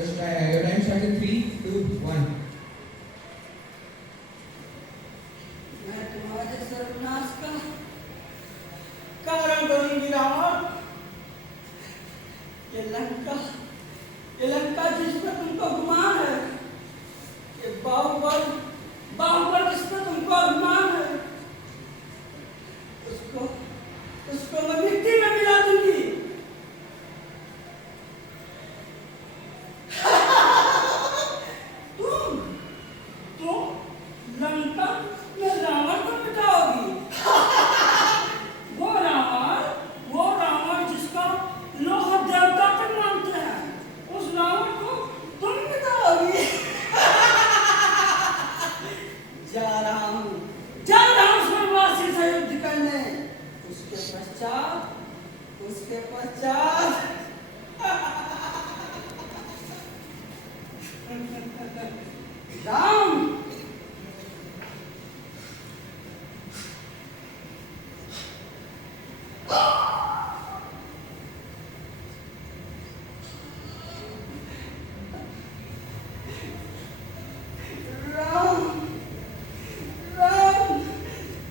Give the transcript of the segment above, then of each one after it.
Your time starts in 3, 2, 1. मैं तुम्हारे सर्वनाश का कारण बनूंगी रावण। ये लंका जिस पर तुमको गुमान है, ये बाहुबल जिस पर तुमको अभिमान है, उसको मैं मिट्टी में मिला दूंगी। तुम लंका में रावण को मिटाओगी। वो रावण जिसका लोग देवता पर मानते हैं, उस रावण को तुम मिटाओगी। जा रहा हूँ स्वर्गवासी से युद्ध करने। उसके पश्चात राम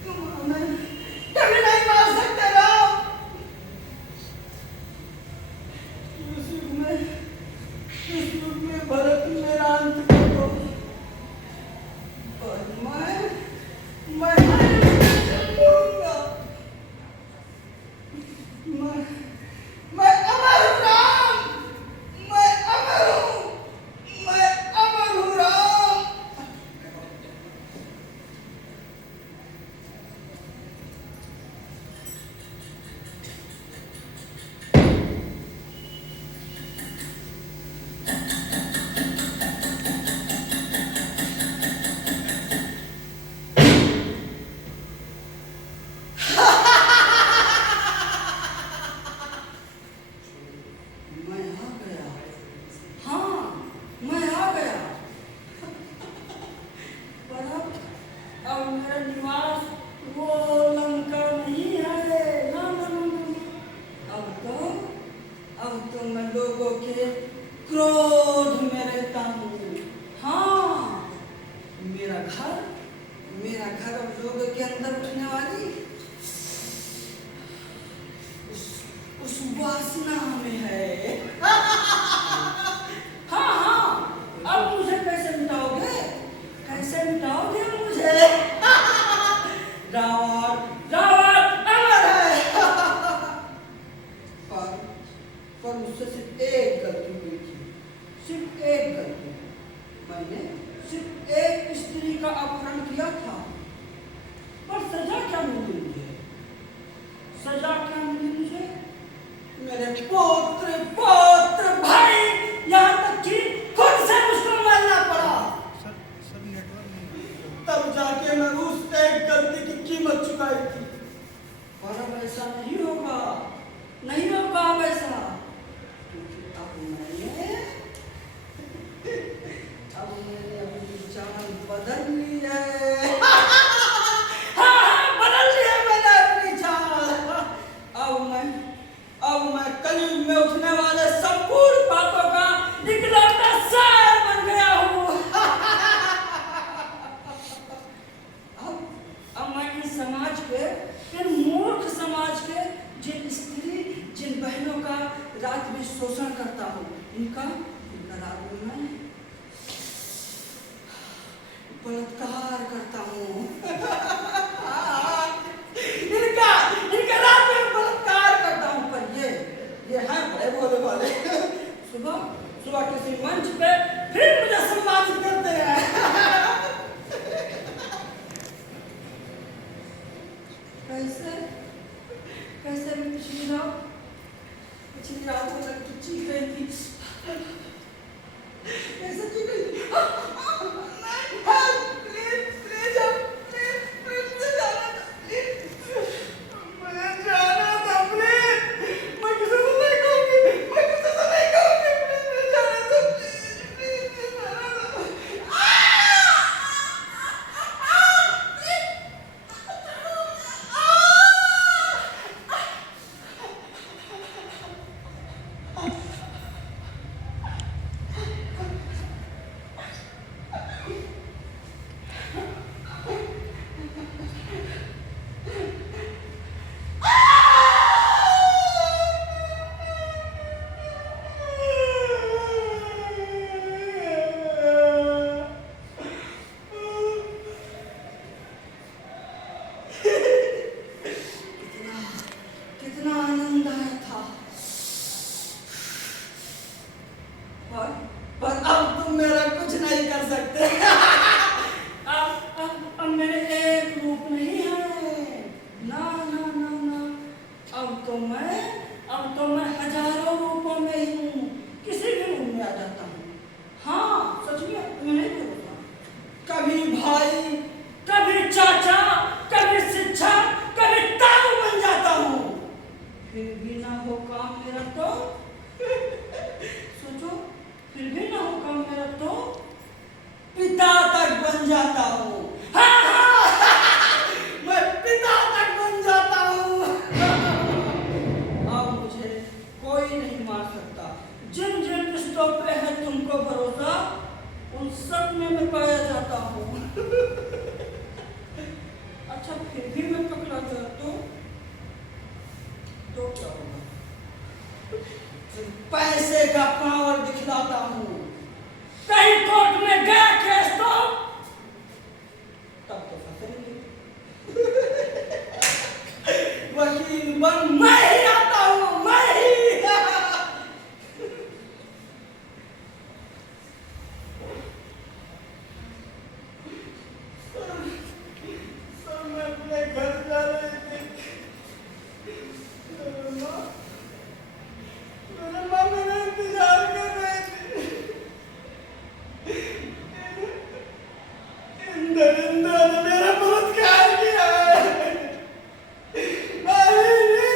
तुम हमें कभी नहीं मार सकते। राम इस युग में भरत मेरा अंत कर दो, और मैं करूंगा। मैं अमर हूँ राम, मैं अमर हूँ राम। मैं आ गया, हाँ मैं आ गया। पर अब मेरा निवास वो लंका नहीं है। ना ना ना ना। अब तो मैं लोगों के क्रोध में रहता हूँ। हाँ, मेरा घर अब लोगों के अंदर उठने वाली उस वासना में है। हाँ, अब मुझे कैसे मिटाओगे मुझे? रावण अमर है। पर मुझसे सिर्फ एक गलती हुई थी, सिर्फ एक गलती। मैंने सिर्फ एक स्त्री का अपहरण किया था, पर सजा क्या मिली मुझे? मेरे पौत्र भाई, यहाँ तक कि खुद से मुझको मरना पड़ा। तब जाके मैं उस एक गलती की कीमत चुकाई थी। पर अब ऐसा नहीं होगा अब ऐसा, क्योंकि अब मैंने अपनी जान बदल ली है। बदल ली है मैंने अपनी जान। अब मैं कलयुग में उठने वाले संपूर्ण पापों का इकलौता सार बन गया हूँ। अब मैं इन मूर्ख समाज के जिन बहनों का रात में शोषण करता हूँ, इनका रात में मैं बलात्कार करता हूँ। इनका रात में बलात्कार करता हूँ। पर ये हैं बड़े बोले वाले। सुबह किसी मंच पे फिर मुझे सम्मानित करते हैं। कैसे मैं पिछली रात को तक चीख रही थी। कैसे चीख रही थी? पर अब तुम मेरा कुछ नहीं कर सकते। अब मेरे एक रूप नहीं है, ना ना ना ना। अब तो मैं हजारों रूपों में ही हूँ, किसी भी रूप में आ जाता हूँ। हाँ सच में, तुम्हें नहीं भरोसा? कभी भाई, कभी चाचा, कभी शिक्षक, कभी ताऊ बन जाता हूँ। फिर भी ना हो काम मेरा तो सोचो, फिर भी ना हो काम मेरा तो पिता तक बन जाता हूँ। हाँ हाँ मैं पिता तक बन जाता हूँ। अब मुझे कोई नहीं मार सकता। जिन जिन रिश्तों पे है तुमको भरोसा, उन सब में मैं पाया जाता हूँ। अच्छा फिर भी मैं पकड़ा जाता तो क्या होगा? पैसे का पावर दिखलाता हूँ। कहीं कोर्ट में गया केस तो तब तो फंसेंगे। वकील बन मैं ही आता हूँ, मैं ही। मैं अपने घर जा रही थी। मेरे माँ मेरा इंतजार कर रही थी। इंदर इंदर मेरा बलात्कार किया है।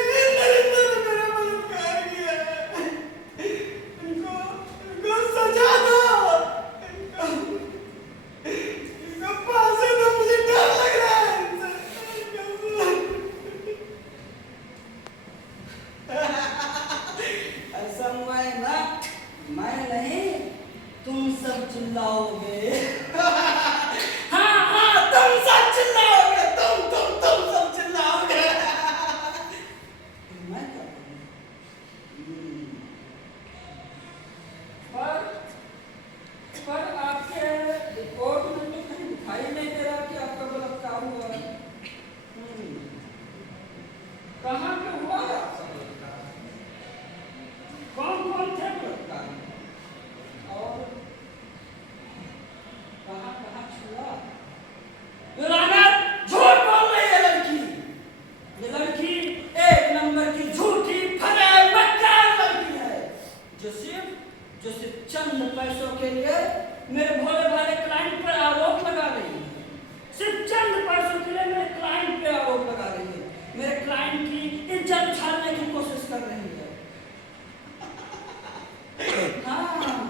इंदर इंदर मेरा बलात्कार किया है। इनको सजा दो। इनको फांसी दो, मुझे डर लग रहा है इनसे। ऐसा मैं नहीं, तुम सब चिल्लाओगे। हाँ हाँ तुम सब चिल्लाओगे, तुम सब चिल्लाओगे। मैं क्या करूं? पर आपके रिपोर्ट में तो कहीं दिखाई नहीं दे रहा कि आपका बलात्कार हुआ है। कहाँ पे हुआ है आपका बलात्कार? कौन कौन थे बलात्कार और कहाँ कहाँ छुआ? झूठ बोल रही है लड़की। ये लड़की एक नंबर की झूठी फरेब मक्कार लड़की है, जो सिर्फ चंद पैसों के लिए मेरे भोले भाले क्लाइंट पर आरोप लगा रही है। सिर्फ चंद पैसों के लिए मेरे क्लाइंट पे आरोप लगा रही है। मेरे क्लाइंट की इज्जत उछालने की कोशिश कर रही है। हाँ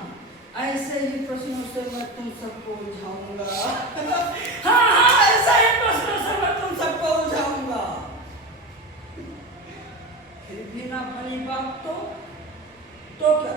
ऐसे ही प्रश्नों से मैं तुम सबको उलझाऊंगा। हाँ ऐसे ही प्रश्नों से मैं तुम सबको उलझाऊंगा। फिर भी ना बनी बात तो क्या